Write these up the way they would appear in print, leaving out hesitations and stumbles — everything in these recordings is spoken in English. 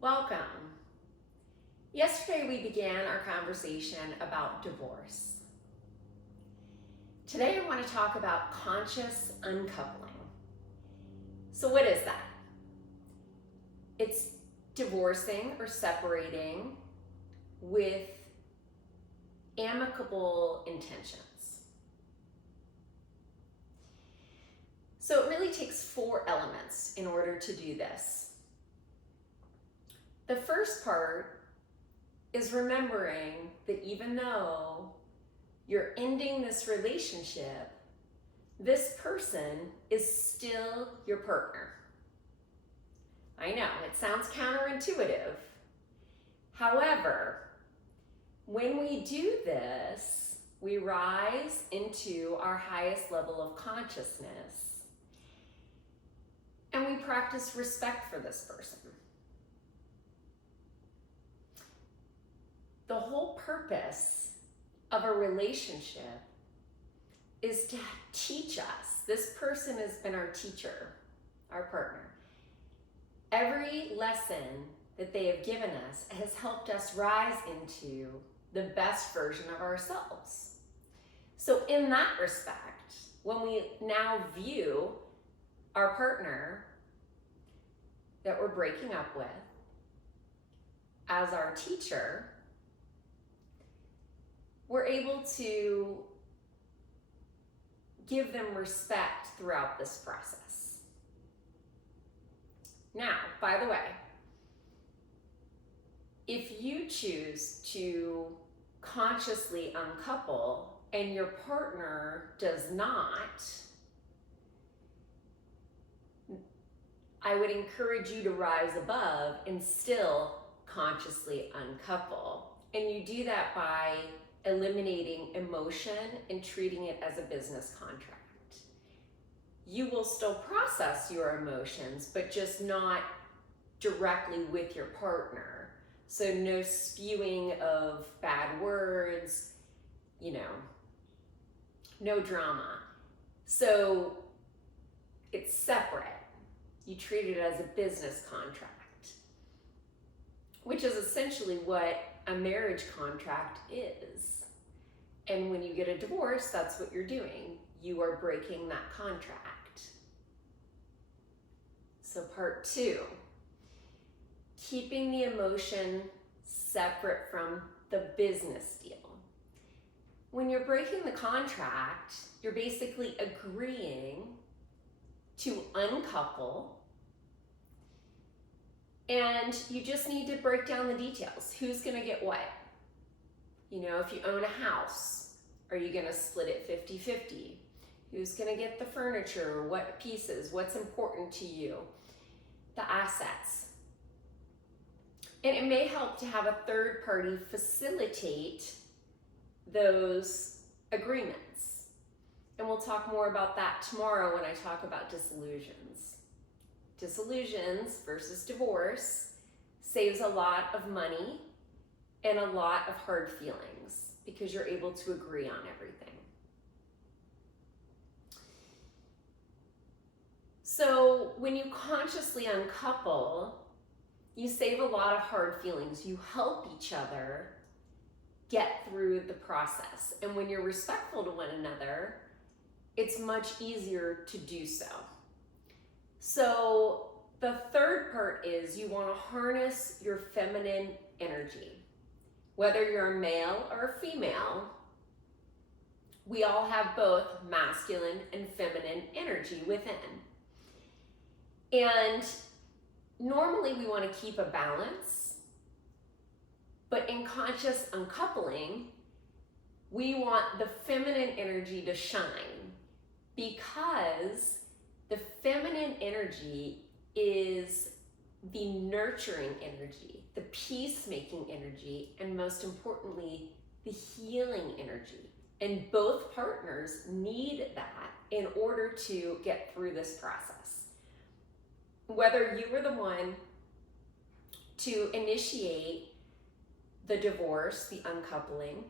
Welcome. Yesterday we began our conversation about divorce. Today I want to talk about conscious uncoupling. So what is that? It's divorcing or separating with amicable intentions. So it really takes 4 elements in order to do this. The first part is remembering that even though you're ending this relationship, this person is still your partner. I know, it sounds counterintuitive. However, when we do this, we rise into our highest level of consciousness and we practice respect for this person. The whole purpose of a relationship is to teach us. This person has been our teacher, our partner. Every lesson that they have given us has helped us rise into the best version of ourselves. So in that respect, when we now view our partner that we're breaking up with as our teacher, we're able to give them respect throughout this process. Now, by the way, if you choose to consciously uncouple and your partner does not, I would encourage you to rise above and still consciously uncouple. And you do that by eliminating emotion and treating it as a business contract. You will still process your emotions, but just not directly with your partner. So no spewing of bad words, no drama. So it's separate. You treat it as a business contract, which is essentially what a marriage contract is. And when you get a divorce, that's what you're doing. You are breaking that contract. So part 2, keeping the emotion separate from the business deal. When you're breaking the contract, you're basically agreeing to uncouple. And you just need to break down the details. Who's gonna get what? If you own a house, are you gonna split it 50-50? Who's gonna get the furniture? What pieces? What's important to you? The assets. And it may help to have a third party facilitate those agreements. And we'll talk more about that tomorrow when I talk about dissolutions. Dissolutions versus divorce saves a lot of money and a lot of hard feelings because you're able to agree on everything. So when you consciously uncouple, you save a lot of hard feelings. You help each other get through the process. And when you're respectful to one another, it's much easier to do so. So the third part is you want to harness your feminine energy. Whether you're a male or a female, we all have both masculine and feminine energy within. And normally we want to keep a balance, but in conscious uncoupling, we want the feminine energy to shine because the feminine energy is the nurturing energy, the peacemaking energy, and most importantly, the healing energy. And both partners need that in order to get through this process. Whether you were the one to initiate the divorce, the uncoupling,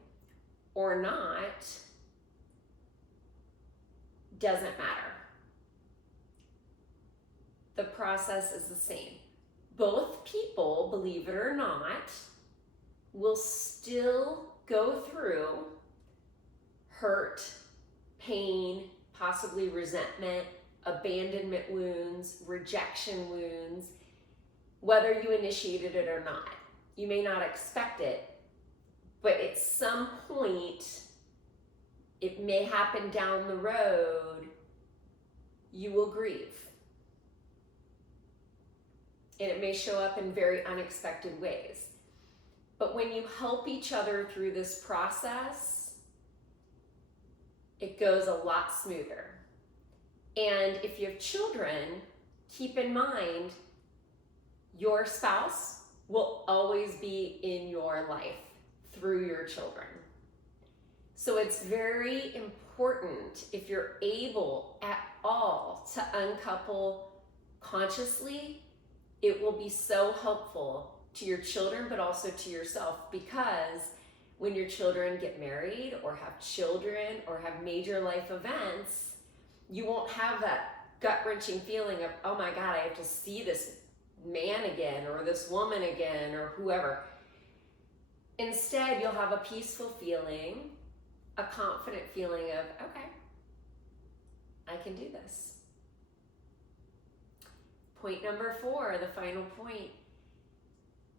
or not, doesn't matter. The process is the same. both people, believe it or not, will still go through hurt, pain, possibly resentment, abandonment wounds, rejection wounds, whether you initiated it or not. You may not expect it, but at some point, it may happen down the road, you will grieve. And it may show up in very unexpected ways. But when you help each other through this process, it goes a lot smoother. And if you have children, keep in mind, your spouse will always be in your life through your children. So it's very important, if you're able at all to uncouple consciously, it will be so helpful to your children, but also to yourself, because when your children get married or have children or have major life events, you won't have that gut-wrenching feeling of, oh my God, I have to see this man again or this woman again or whoever. Instead, you'll have a peaceful feeling, a confident feeling of, okay, I can do this. Point number 4, the final point.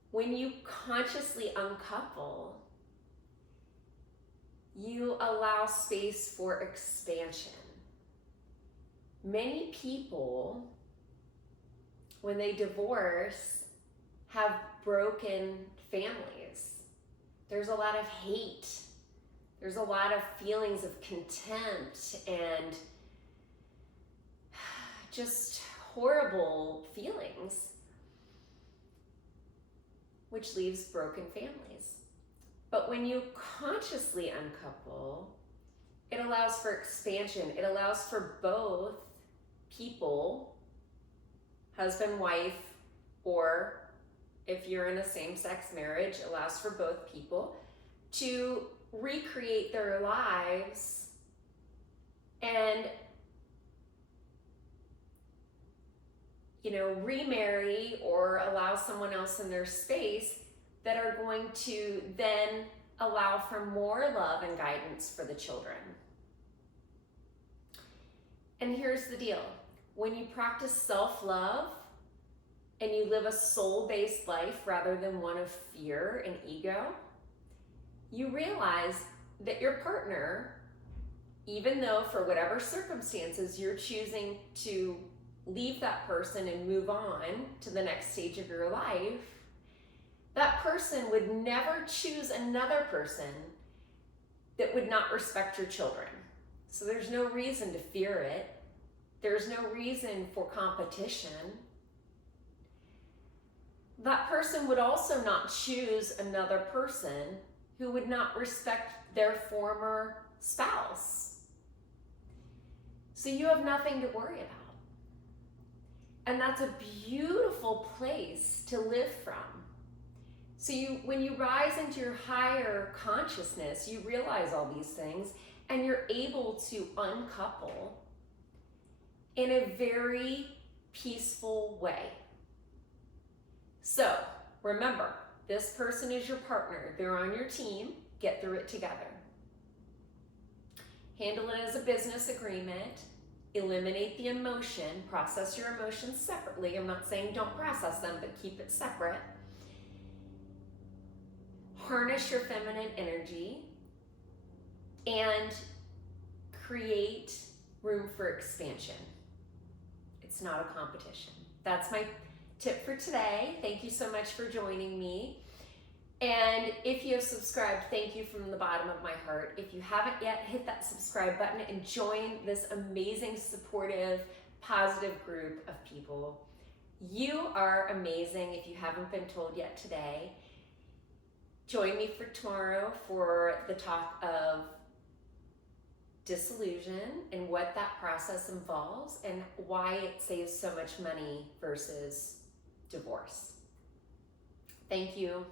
When you consciously uncouple, you allow space for expansion. Many people, when they divorce, have broken families. There's a lot of hate. There's a lot of feelings of contempt and just horrible feelings, which leaves broken families. But when you consciously uncouple, it allows for expansion. It allows for both people, husband, wife, or if you're in a same-sex marriage, it allows for both people to recreate their lives and, remarry or allow someone else in their space that are going to then allow for more love and guidance for the children. And here's the deal. When you practice self-love and you live a soul-based life rather than one of fear and ego, you realize that your partner, even though for whatever circumstances you're choosing to leave that person and move on to the next stage of your life, that person would never choose another person that would not respect your children. So there's no reason to fear it. There's no reason for competition. That person would also not choose another person who would not respect their former spouse. So you have nothing to worry about. And that's a beautiful place to live from. So when you rise into your higher consciousness, you realize all these things and you're able to uncouple in a very peaceful way. So remember, this person is your partner. They're on your team. Get through it together. Handle it as a business agreement. Eliminate the emotion. Process your emotions separately. I'm not saying don't process them, but keep it separate. Harness your feminine energy and create room for expansion. It's not a competition. That's my tip for today. Thank you so much for joining me. And if you have subscribed, thank you from the bottom of my heart. If you haven't yet, hit that subscribe button and join this amazing, supportive, positive group of people. You are amazing if you haven't been told yet today. Join me for tomorrow for the talk of dissolution and what that process involves and why it saves so much money versus divorce. Thank you.